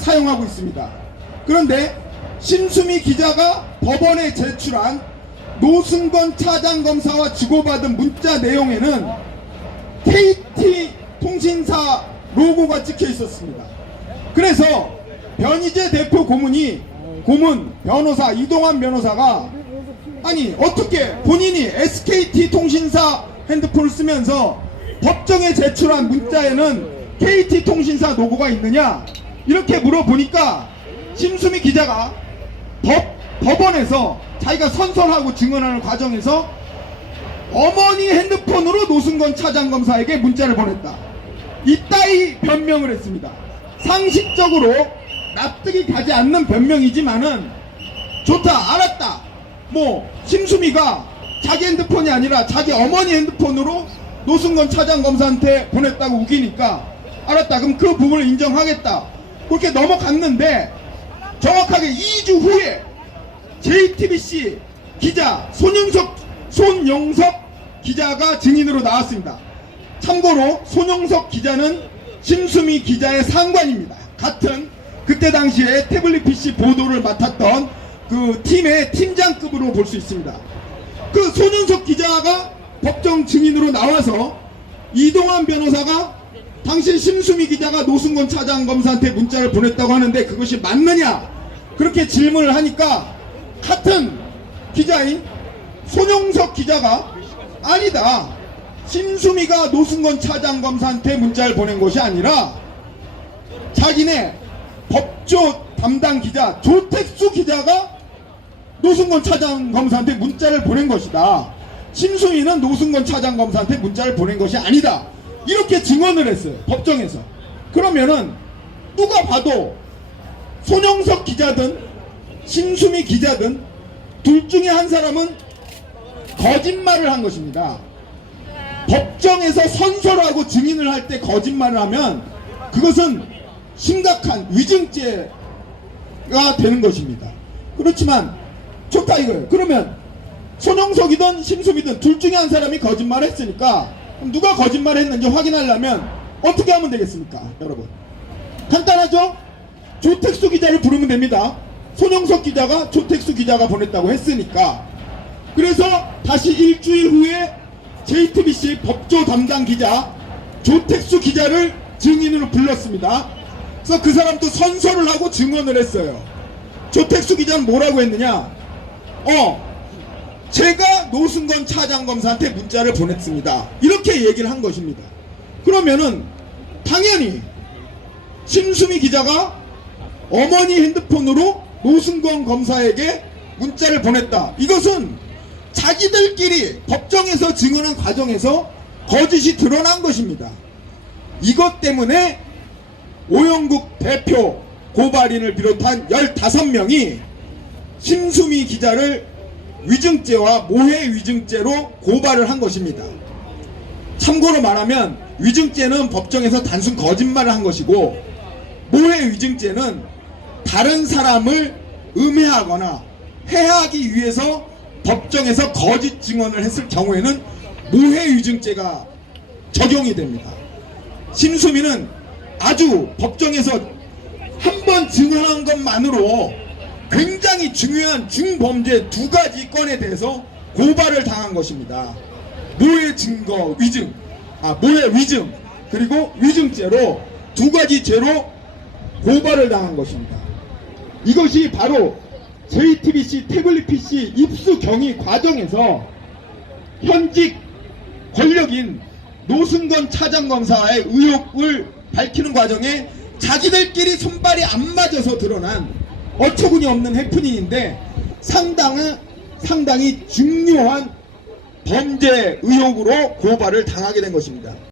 사용하고 있습니다. 그런데 심수미 기자가 법원에 제출한 노승건 차장검사와 주고받은 문자 내용에는 KT통신사 로고가 찍혀 있었습니다. 그래서 변희재 대표 고문 변호사 이동환 변호사가 아니 어떻게 본인이 SKT통신사 핸드폰을 쓰면서 법정에 제출한 문자에는 KT통신사 로고가 있느냐 이렇게 물어보니까 심수미 기자가 법원에서 자기가 선서하고 증언하는 과정에서 어머니 핸드폰으로 노승건 차장검사에게 문자를 보냈다, 이따위 변명을 했습니다. 상식적으로 납득이 가지 않는 변명이지만은 좋다, 알았다, 뭐 심수미가 자기 핸드폰이 아니라 자기 어머니 핸드폰으로 노승건 차장검사한테 보냈다고 우기니까 알았다, 그럼 그 부분을 인정하겠다, 그렇게 넘어갔는데 정확하게 2주 후에 JTBC 기자 손영석 기자가 증인으로 나왔습니다. 참고로 손영석 기자는 심수미 기자의 상관입니다. 같은 그때 당시에 태블릿 PC 보도를 맡았던 그 팀의 팀장급으로 볼 수 있습니다. 그 손영석 기자가 법정 증인으로 나와서 이동환 변호사가 당신 심수미 기자가 노승건 차장검사한테 문자를 보냈다고 하는데 그것이 맞느냐 그렇게 질문을 하니까 같은 기자인 손영석 기자가 아니다, 심수미가 노승건 차장검사한테 문자를 보낸 것이 아니라 자기네 법조 담당 기자 조택수 기자가 노승건 차장검사한테 문자를 보낸 것이다, 심수미는 노승건 차장검사한테 문자를 보낸 것이 아니다, 이렇게 증언을 했어요, 법정에서. 그러면은 누가 봐도 손영석 기자든 심수미 기자든 둘 중에 한 사람은 거짓말을 한 것입니다. 법정에서 선서하고 증인을 할 때 거짓말을 하면 그것은 심각한 위증죄가 되는 것입니다. 그렇지만 좋다 이거예요. 그러면 손영석이든 심수미든 둘 중에 한 사람이 거짓말을 했으니까 누가 거짓말을 했는지 확인하려면 어떻게 하면 되겠습니까? 여러분 간단하죠? 조택수 기자를 부르면 됩니다. 손영석 기자가 조택수 기자가 보냈다고 했으니까. 그래서 다시 일주일 후에 JTBC 법조 담당 기자 조택수 기자를 증인으로 불렀습니다. 그래서 그 사람도 선서를 하고 증언을 했어요. 조택수 기자는 뭐라고 했느냐, 제가 노승건 차장검사한테 문자를 보냈습니다, 이렇게 얘기를 한 것입니다. 그러면은 당연히 심수미 기자가 어머니 핸드폰으로 노승건 검사에게 문자를 보냈다, 이것은 자기들끼리 법정에서 증언한 과정에서 거짓이 드러난 것입니다. 이것 때문에 오영국 대표 고발인을 비롯한 15명이 심수미 기자를 위증죄와 모해 위증죄로 고발을 한 것입니다. 참고로 말하면 위증죄는 법정에서 단순 거짓말을 한 것이고, 모해 위증죄는 다른 사람을 음해하거나 해하기 위해서 법정에서 거짓 증언을 했을 경우에는 모해 위증죄가 적용이 됩니다. 심수미는 아주 법정에서 한 번 증언한 것만으로 굉장히 중요한 중범죄 2가지 건에 대해서 고발을 당한 것입니다. 모해 증거 위증, 모해 위증 그리고 위증죄로 2가지 죄로 고발을 당한 것입니다. 이것이 바로 JTBC 태블릿 PC 입수 경위 과정에서 현직 권력인 노승건 차장검사의 의혹을 밝히는 과정에 자기들끼리 손발이 안 맞아서 드러난 어처구니 없는 해프닝인데 상당히 중요한 범죄 의혹으로 고발을 당하게 된 것입니다.